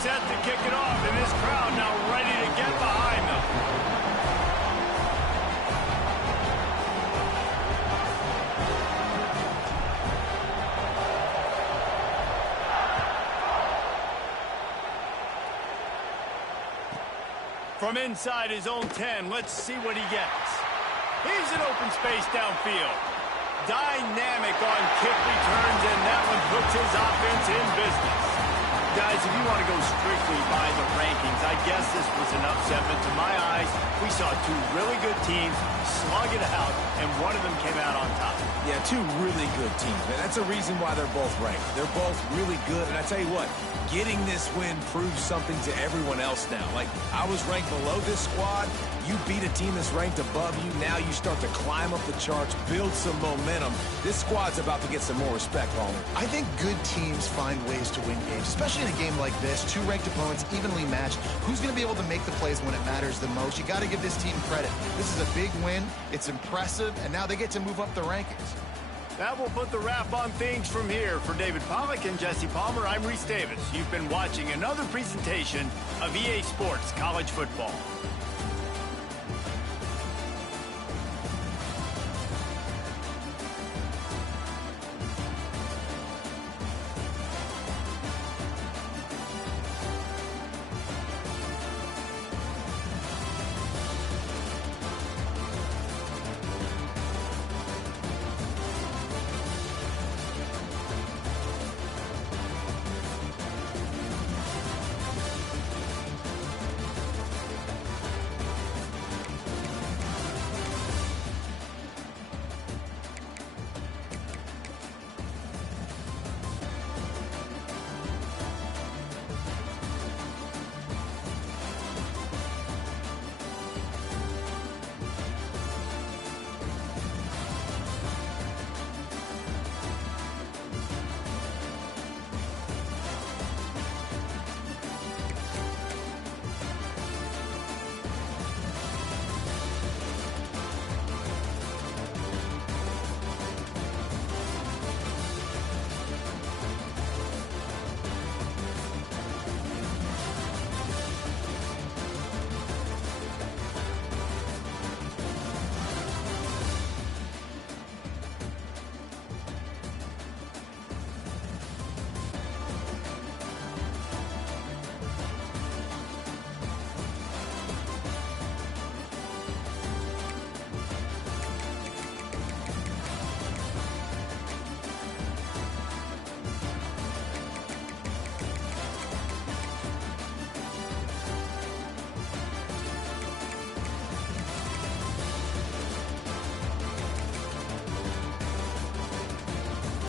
set to kick it off, and this crowd now ready to get behind them. From inside his own 10, let's see what he gets. Here's an open space downfield. Dynamic on kick returns, and that one puts his offense in business. Guys, if you want to go strictly by the rankings, I guess this was an upset, but to my eyes, we saw two really good teams slug it out, and one of them came out on top. Yeah, two really good teams, man. That's a reason why they're both ranked. They're both really good, and I tell you what, getting this win proves something to everyone else now. Like, I was ranked below this squad. You beat a team that's ranked above you. Now you start to climb up the charts, build some momentum. This squad's about to get some more respect, Homer. I think good teams find ways to win games, especially in a game like this. Two ranked opponents, evenly matched. Who's going to be able to make the plays when it matters the most? You got to give this team credit. This is a big win. It's impressive, and now they get to move up the rankings. That will put the wrap on things from here. For David Pollack and Jesse Palmer, I'm Reese Davis. You've been watching another presentation of EA Sports College Football.